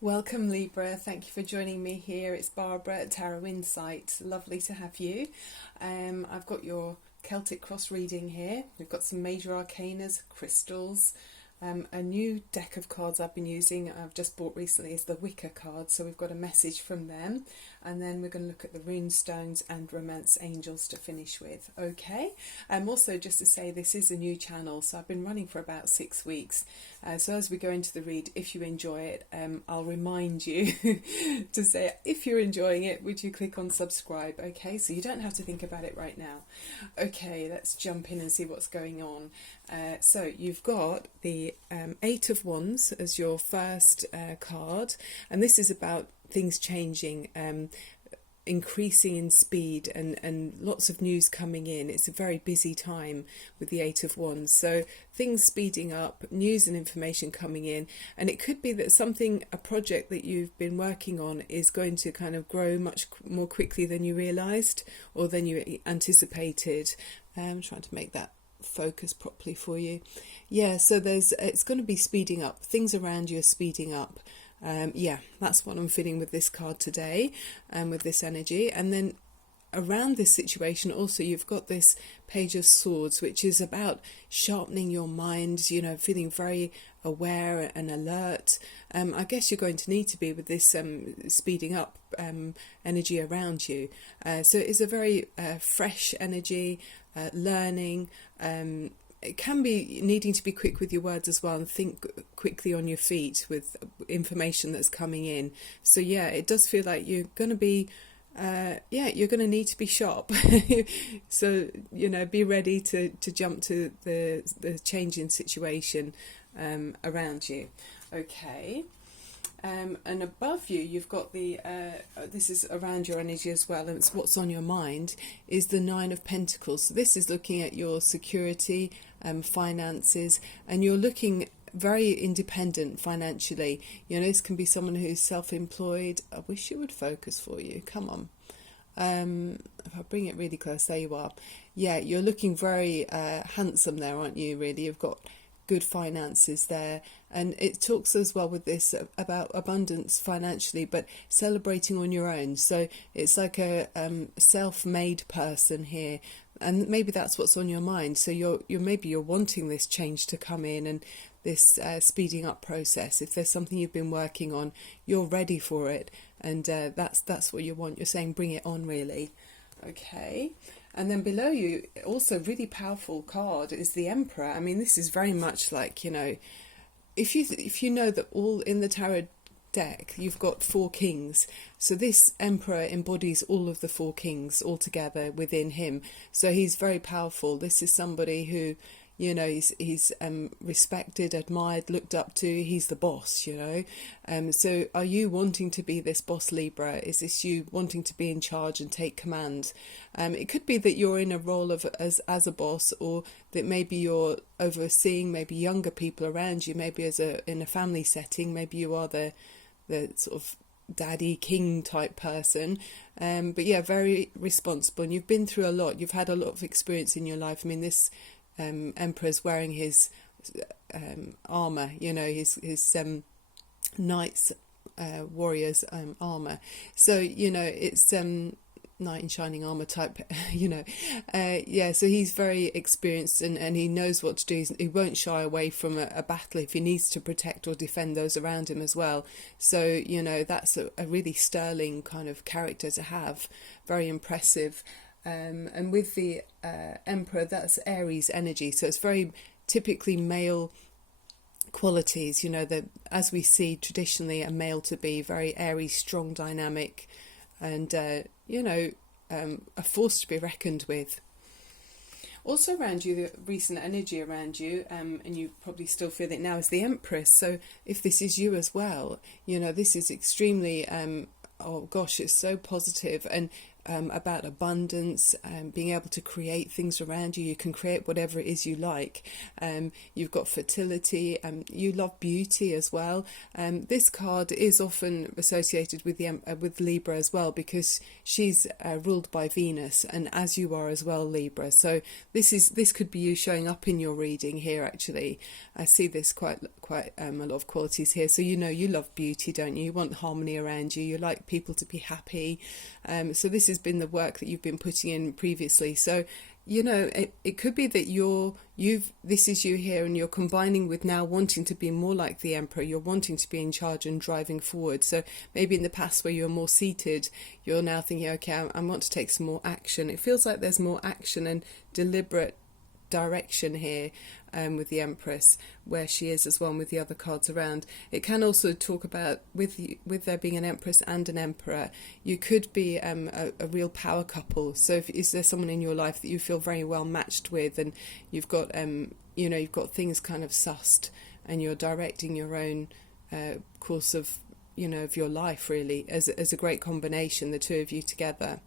Welcome, Libra. Thank you for joining me here. It's Barbara at Tarot Insight. Lovely to have you. I've got your Celtic cross reading here. We've got some major arcanas, crystals, a new deck of cards I've been using, I've just bought recently, is the Wicker card. So we've got a message from them. And then we're going to look at the rune stones and romance angels to finish with. Okay. Also, just to say, this is a new channel, so I've been running for about 6 weeks. So as we go into the read, if you enjoy it, I'll remind you to say, if you're enjoying it, would you click on subscribe? Okay, so you don't have to think about it right now. Okay, let's jump in and see what's going on. So you've got the Eight of Wands as your first card, and this is about things changing, increasing in speed, and lots of news coming in. It's a very busy time with the Eight of Wands, so things speeding up, news and information coming in, and it could be that a project that you've been working on is going to kind of grow much more quickly than you realised or than you anticipated. I'm trying to make that focus properly for you. Yeah, so it's going to be speeding up. Things around you are speeding up. Yeah, that's what I'm feeling with this card today, with this energy. And then around this situation also, you've got this Page of Swords, which is about sharpening your mind, feeling very aware and alert. I guess you're going to need to be with this speeding up energy around you. So it's a very fresh energy, learning. It can be needing to be quick with your words as well, and think quickly on your feet with information that's coming in. So yeah, it does feel like you're going to be you're going to need to be sharp. So be ready to jump to the changing situation around you. Okay. And above you, you've got this is around your energy as well, and it's what's on your mind, is the Nine of Pentacles. So this is looking at your security, finances, and you're looking very independent financially. This can be someone who's self-employed. I wish it would focus for you. Come on. If I bring it really close, there you are. Yeah, you're looking very handsome there, aren't you, really? You've got good finances there, and it talks as well with this about abundance financially, but celebrating on your own. So it's like a self-made person here, and maybe that's what's on your mind. So you're wanting this change to come in, and this speeding up process. If there's something you've been working on, you're ready for it, and that's what you want. You're saying bring it on, really. Okay. And then below you, also really powerful card, is the Emperor. I mean, this is very much like, if you know that all in the tarot deck, you've got 4 kings. So this Emperor embodies all of the 4 kings all together within him. So he's very powerful. This is somebody who, he's respected, admired, looked up to. He's the boss, So are you wanting to be this boss, Libra? Is this you wanting to be in charge and take command? It could be that you're in a role of as a boss, or that maybe you're overseeing maybe younger people around you, maybe in a family setting. Maybe you are the sort of daddy king type person, but yeah, very responsible, and you've been through a lot. You've had a lot of experience in your life. I mean, this Emperor's wearing his armor, his knight's warrior's armor. So it's knight in shining armor type. Yeah. So he's very experienced, and he knows what to do. He won't shy away from a battle if he needs to protect or defend those around him as well. So that's a really sterling kind of character to have. Very impressive. And with the Emperor, that's Aries energy, so it's very typically male qualities, that as we see traditionally a male to be very airy, strong, dynamic, and a force to be reckoned with. Also around you, the recent energy around you, and you probably still feel it now, is the Empress. So if this is you as well, this is extremely oh gosh, it's so positive. And about abundance, being able to create things around you. You can create whatever it is you like. You've got fertility. You love beauty as well. This card is often associated with with Libra as well, because she's ruled by Venus, and as you are as well, Libra. So this could be you showing up in your reading here. Actually, I see this quite a lot of qualities here. So you love beauty, don't you? You want harmony around you. You like people to be happy. So this has been the work that you've been putting in previously. So it could be that this is you here, and you're combining with now wanting to be more like the Emperor. You're wanting to be in charge and driving forward. So maybe in the past where you're more seated, you're now thinking, okay, I want to take some more action. It feels like there's more action and deliberate direction here with the Empress, where she is as well, and with the other cards around. It can also talk about with there being an Empress and an Emperor, you could be a real power couple. So is there someone in your life that you feel very well matched with, and you've got you've got things kind of sussed, and you're directing your own course of of your life, really, as a great combination, the two of you together.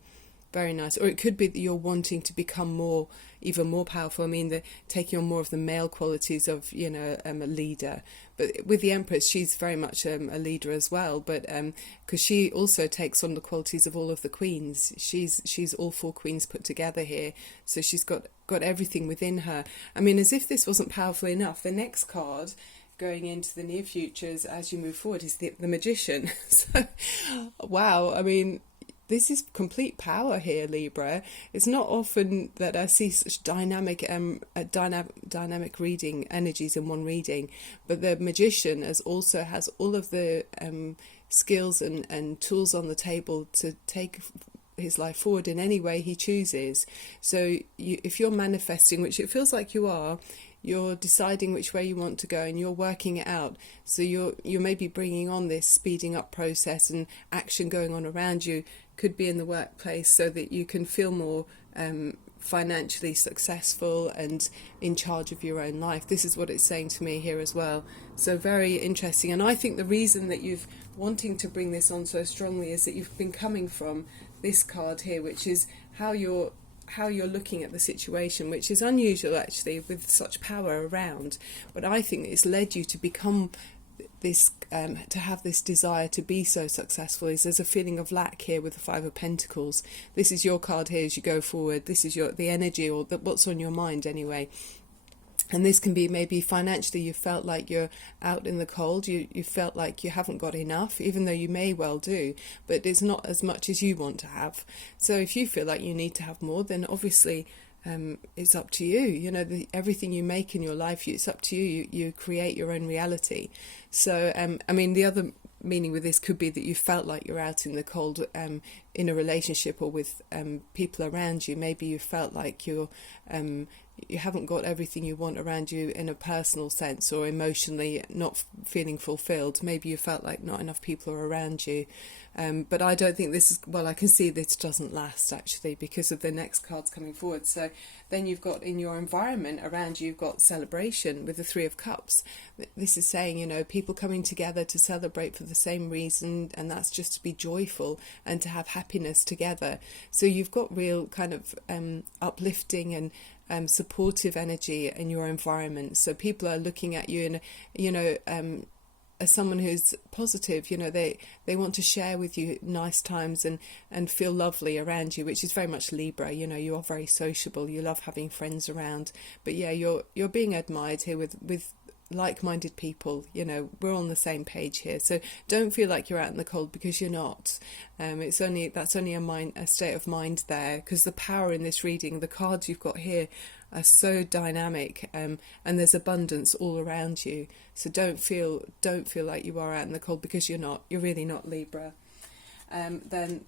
Very nice. Or it could be that you're wanting to become even more powerful. I mean, taking on more of the male qualities of, a leader. But with the Empress, she's very much a leader as well. But because she also takes on the qualities of all of the queens. She's all 4 queens put together here. So she's got everything within her. I mean, as if this wasn't powerful enough, the next card going into the near futures as you move forward is the Magician. So, wow. I mean, this is complete power here, Libra. It's not often that I see such dynamic reading energies in one reading, but the Magician has all of the skills and tools on the table to take his life forward in any way he chooses. So if you're manifesting, which it feels like you are, you're deciding which way you want to go, and you're working it out. So you're maybe bringing on this speeding up process and action going on around you. Could be in the workplace, so that you can feel more financially successful and in charge of your own life. This is what it's saying to me here as well. So very interesting. And I think the reason that you've wanting to bring this on so strongly is that you've been coming from this card here, which is how you're looking at the situation, which is unusual actually with such power around. But I think it's led you to become this, to have this desire to be so successful. There's a feeling of lack here with the 5 of Pentacles. This is your card here as you go forward. This is the energy, or what's on your mind anyway. And this can be maybe financially you felt like you're out in the cold, you felt like you haven't got enough, even though you may well do, but it's not as much as you want to have. So if you feel like you need to have more, then obviously it's up to you. Everything you make in your life, it's up to you. You create your own reality. So, I mean, the other meaning with this could be that you felt like you're out in the cold in a relationship or with people around you. Maybe you felt like you haven't got everything you want around you in a personal sense, or emotionally not feeling fulfilled. Maybe you felt like not enough people are around you. But I don't think this is, well, I can see this doesn't last actually because of the next cards coming forward. So then you've got in your environment around you, you've got celebration with the 3 of Cups. This is saying, people coming together to celebrate for the same reason, and that's just to be joyful and to have happiness together. So you've got real kind of uplifting and supportive energy in your environment. So people are looking at you and, as someone who's positive, they want to share with you nice times and feel lovely around you, which is very much Libra. You are very sociable. You love having friends around. But yeah, you're being admired here with like-minded people. We're on the same page here. So don't feel like you're out in the cold, because you're not. That's only a state of mind there, because the power in this reading, the cards you've got here, are so dynamic, and there's abundance all around you. So don't feel like you are out in the cold, because you're not. You're really not, Libra. Then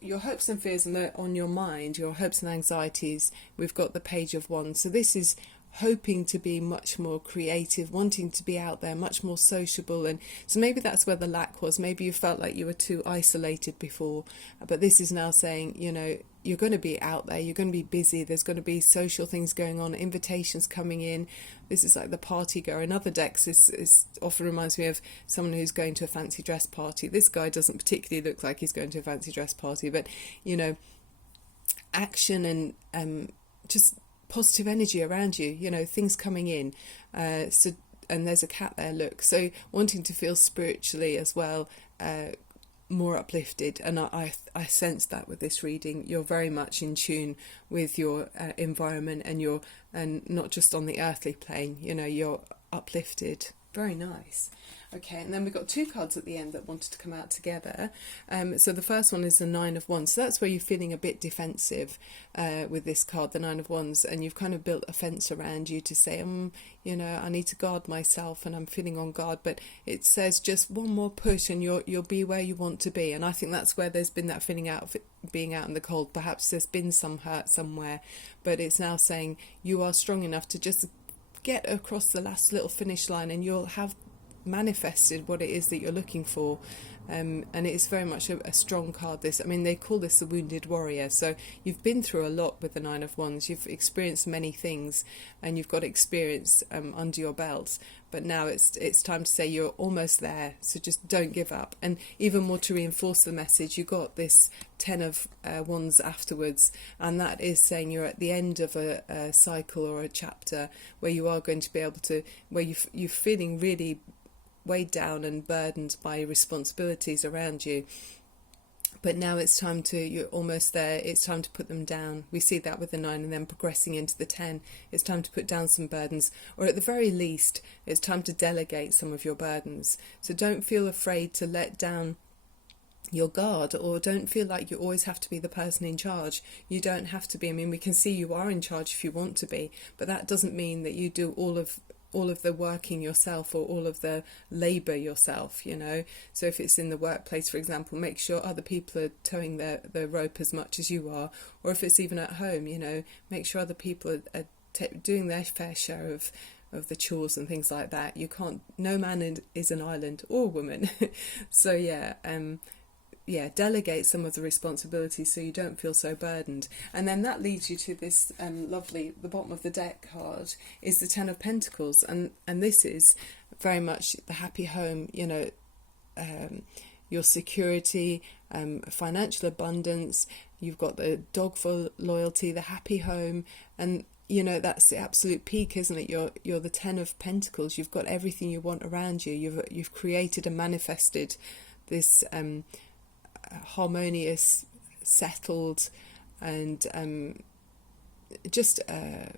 your hopes and fears on your mind, your hopes and anxieties. We've got the Page of Wands. So this is hoping to be much more creative, wanting to be out there, much more sociable. And so maybe that's where the lack was. Maybe you felt like you were too isolated before, but this is now saying, you know, you're going to be out there, you're going to be busy, there's going to be social things going on, invitations coming in. This is like the party goer. In other decks, this often reminds me of someone who's going to a fancy dress party. This guy doesn't particularly look like he's going to a fancy dress party, but, you know, action and just positive energy around you, you know, things coming in. So, and there's a cat there, look. So wanting to feel spiritually as well, more uplifted. And I sense that with this reading, you're very much in tune with your environment, and not just on the earthly plane, you know, you're uplifted. Very nice. Okay, and then we've got two cards at the end that wanted to come out together. So the first one is the Nine of Wands. So that's where you're feeling a bit defensive with this card, the Nine of Wands, and you've kind of built a fence around you to say, you know, I need to guard myself and I'm feeling on guard. But it says just one more push and you'll be where you want to be. And I think that's where there's been that feeling out of being out in the cold. Perhaps there's been some hurt somewhere, but it's now saying you are strong enough to just get across the last little finish line and you'll have manifested what it is that you're looking for. And it's very much a strong card, this. I mean, they call this the wounded warrior. So you've been through a lot with the Nine of Wands. You've experienced many things and you've got experience under your belt. But now it's time to say you're almost there. So just don't give up. And even more to reinforce the message, you got this Ten of Wands afterwards. And that is saying you're at the end of a cycle or a chapter where you are going to be able to, where you're feeling really weighed down and burdened by responsibilities around you, but now it's time to, you're almost there, it's time to put them down. We see that with the 9 and then progressing into the 10. It's time to put down some burdens, or at the very least it's time to delegate some of your burdens. So don't feel afraid to let down your guard, or don't feel like you always have to be the person in charge. You don't have to be. I mean, we can see you are in charge if you want to be, but that doesn't mean that you do all of the working yourself or all of the labour yourself, you know. So if it's in the workplace, for example, make sure other people are towing the rope as much as you are. Or if it's even at home, you know, make sure other people are doing their fair share of the chores and things like that. You can't, no man is an island, or woman. So delegate some of the responsibilities so you don't feel so burdened. And then that leads you to this lovely, the bottom of the deck card is the Ten of Pentacles, and this is very much the happy home, you know, your security, financial abundance. You've got the dog for loyalty, the happy home, and you know, that's the absolute peak, isn't it? You're the Ten of Pentacles. You've got everything you want around you. You've created and manifested this harmonious, settled, and just a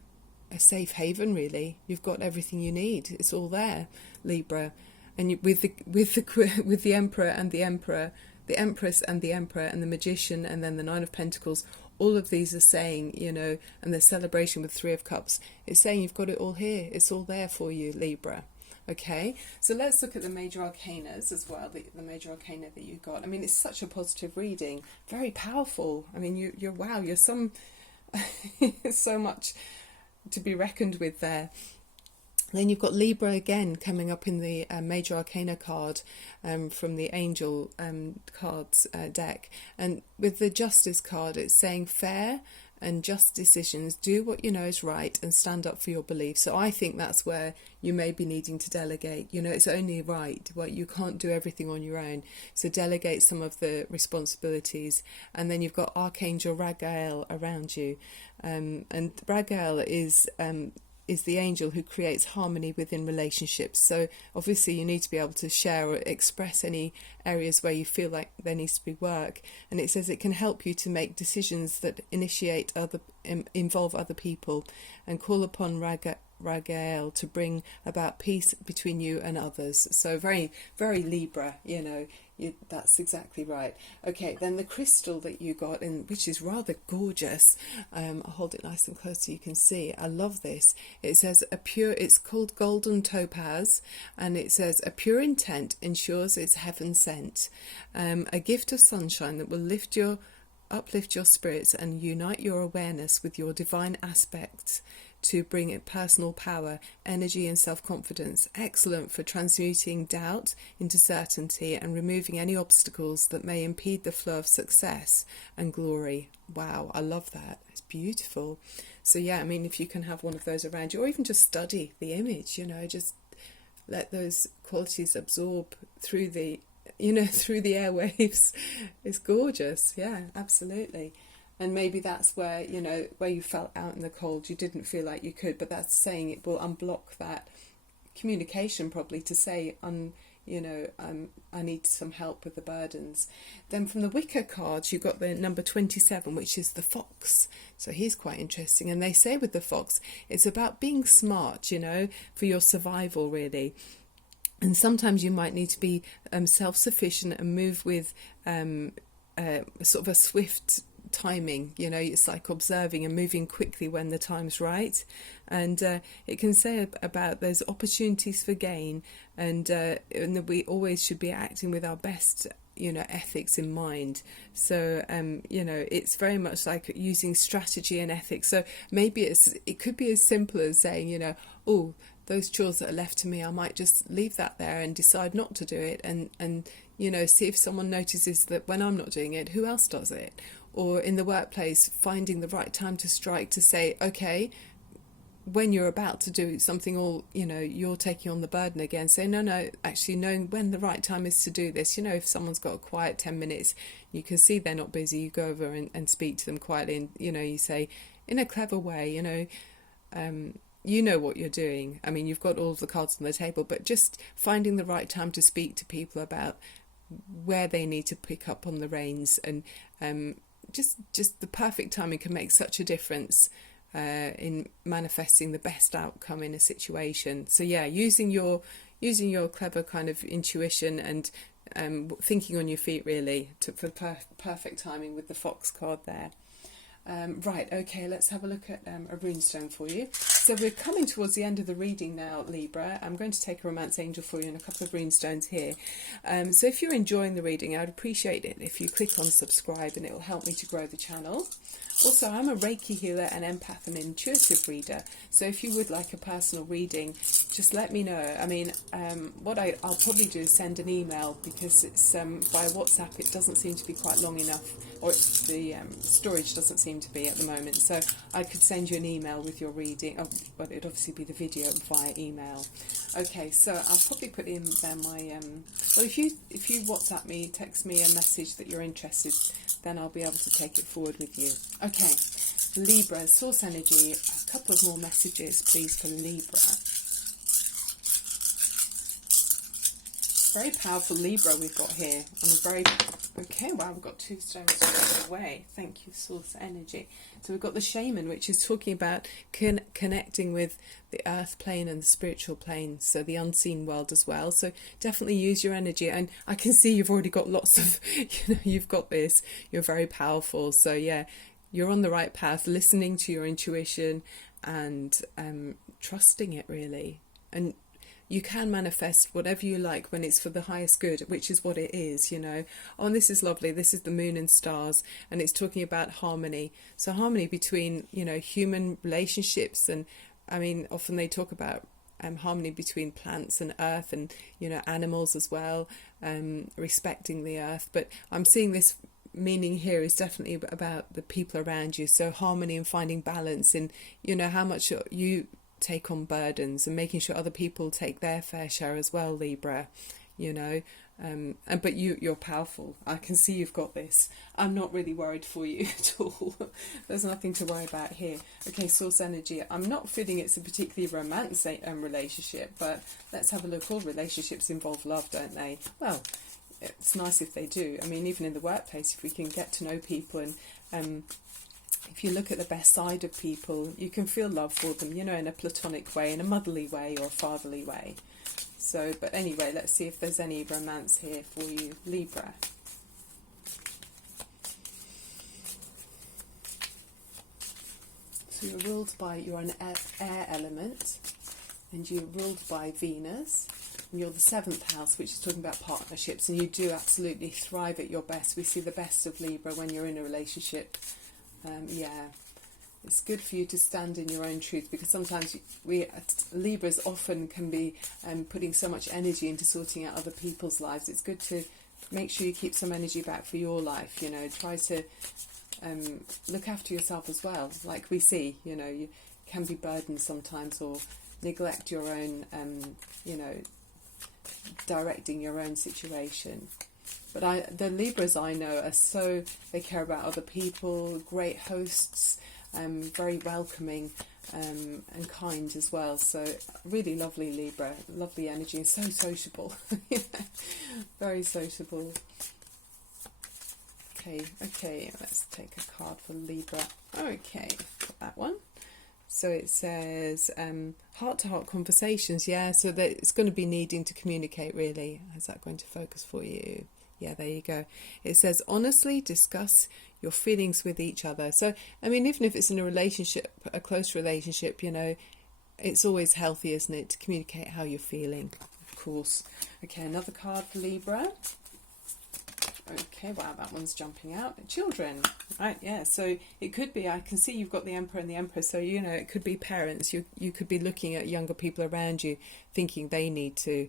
safe haven. Really, you've got everything you need. It's all there, Libra. And with the Emperor and the Emperor, the Empress and the Emperor, and the Magician, and then the Nine of Pentacles. All of these are saying, you know, and the celebration with Three of Cups. It's saying you've got it all here. It's all there for you, Libra. Okay, so let's look at the major arcanas as well, the major arcana that you got. I mean, it's such a positive reading, very powerful. I mean, you're so much to be reckoned with there. Then you've got Libra again coming up in the major arcana card from the angel cards deck. And with the Justice card, it's saying fair and just decisions, do what you know is right and stand up for your beliefs. So I think that's where you may be needing to delegate. You know, it's only right. Well, you can't do everything on your own. So delegate some of the responsibilities. And then you've got Archangel Raphael around you. And Raphael is the angel who creates harmony within relationships. So obviously you need to be able to share or express any areas where you feel like there needs to be work. And it says it can help you to make decisions that involve other people, and call upon Raphael to bring about peace between you and others. So very, very Libra, you know. That's exactly right. Okay, then the crystal that you got, which is rather gorgeous. I'll hold it nice and close so you can see. I love this. It says it's called golden topaz, and it says a pure intent ensures it's heaven sent. A gift of sunshine that will uplift your spirits and unite your awareness with your divine aspects. to bring in personal power, energy and self-confidence. Excellent for transmuting doubt into certainty and removing any obstacles that may impede the flow of success and glory. Wow, I love that. It's beautiful. So yeah, I mean, if you can have one of those around you, or even just study the image, just let those qualities absorb through the through the airwaves. It's gorgeous. Yeah, absolutely. And maybe that's where, where you felt out in the cold, you didn't feel like you could, but that's saying it will unblock that communication probably to say, I need some help with the burdens. Then from the Wicker cards, you've got the number 27, which is the fox. So he's quite interesting. And they say with the fox, it's about being smart, for your survival, really. And sometimes you might need to be self-sufficient and move with sort of a swift timing. It's like observing and moving quickly when the time's right. And it can say about those opportunities for gain, and that we always should be acting with our best ethics in mind. So it's very much like using strategy and ethics. So maybe it could be as simple as saying, oh, those chores that are left to me, I might just leave that there and decide not to do it, and see if someone notices that when I'm not doing it, who else does it. Or in the workplace, finding the right time to strike, to say, okay, when you're about to do something, you're taking on the burden again, say, no, actually knowing when the right time is to do this. If someone's got a quiet 10 minutes, you can see they're not busy, you go over and speak to them quietly, and you say in a clever way, you know what you're doing. I mean, you've got all of the cards on the table, but just finding the right time to speak to people about where they need to pick up on the reins, and just the perfect timing can make such a difference in manifesting the best outcome in a situation. So yeah, using your clever kind of intuition and thinking on your feet, really, for perfect timing with the fox card there. Right, okay, let's have a look at a runestone for you. So we're coming towards the end of the reading now, Libra. I'm going to take a romance angel for you and a couple of runestones here. So if you're enjoying the reading, I'd appreciate it if you click on subscribe, and it will help me to grow the channel. Also, I'm a Reiki healer, an empath and intuitive reader. So if you would like a personal reading, just let me know. I mean, what I'll probably do is send an email, because it's by WhatsApp it doesn't seem to be quite long enough, or the storage doesn't seem to be at the moment. So I could send you an email with your reading. But it'd obviously be the video via email. Okay, so I'll probably put in there my well, if you WhatsApp me, text me a message that you're interested, then I'll be able to take it forward with you. Okay, Libra, source energy, a couple of more messages please for Libra. Very powerful Libra we've got here. Okay, wow, we've got two stones straight away. Thank you, source energy. So we've got the shaman, which is talking about connecting with the earth plane and the spiritual plane, so the unseen world as well. So definitely use your energy. And I can see you've already got lots of, you've got this. You're very powerful. So yeah, you're on the right path, listening to your intuition and trusting it, really. And you can manifest whatever you like when it's for the highest good, which is what it is, Oh, and this is lovely. This is the moon and stars, and it's talking about harmony. So harmony between, human relationships, and I mean, often they talk about harmony between plants and earth, and, animals as well, respecting the earth. But I'm seeing this meaning here is definitely about the people around you. So harmony and finding balance in, how much you take on burdens, and making sure other people take their fair share as well, Libra, but you're powerful. I can see you've got this. I'm not really worried for you at all. There's nothing to worry about here. Okay, source energy. I'm not feeling it's a particularly romantic relationship, but let's have a look. All relationships involve love, don't they? Well, it's nice if they do. I mean, even in the workplace, if we can get to know people, and if you look at the best side of people, you can feel love for them, in a platonic way, in a motherly way, or a fatherly way. So, but anyway, let's see if there's any romance here for you, Libra. So you're an air element, and you're ruled by Venus, and you're the 7th house, which is talking about partnerships, and you do absolutely thrive at your best. We see the best of Libra when you're in a relationship. Yeah, It's good for you to stand in your own truth, because sometimes we Libras often can be putting so much energy into sorting out other people's lives. It's good to make sure you keep some energy back for your life. Try to look after yourself as well. Like we see, you can be burdened sometimes, or neglect your own, directing your own situation. But the Libras I know they care about other people, great hosts, very welcoming and kind as well. So really lovely Libra, lovely energy, and so sociable. Very sociable. Okay, let's take a card for Libra. Okay, got that one. So it says heart-to-heart conversations. Yeah, so that it's going to be needing to communicate, really. Is that going to focus for you? Yeah, there you go. It says honestly discuss your feelings with each other. So, I mean, even if it's in a relationship, a close relationship, it's always healthy, isn't it, to communicate how you're feeling, of course. Okay, another card for Libra. Okay, wow, that one's jumping out. Children, right, yeah, so it could be, I can see you've got the Emperor and the Empress, so, it could be parents. You could be looking at younger people around you, thinking they need to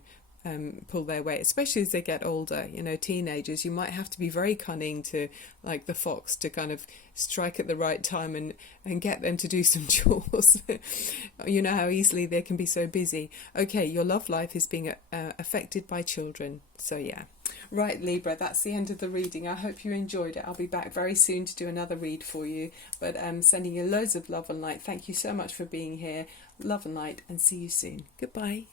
pull their weight, especially as they get older. Teenagers, you might have to be very cunning to, like the fox, to kind of strike at the right time and get them to do some chores. You know how easily they can be so busy. Okay, your love life is being affected by children. So yeah. Right, Libra, that's the end of the reading. I hope you enjoyed it. I'll be back very soon to do another read for you. But sending you loads of love and light. Thank you so much for being here. Love and light, and see you soon. Goodbye.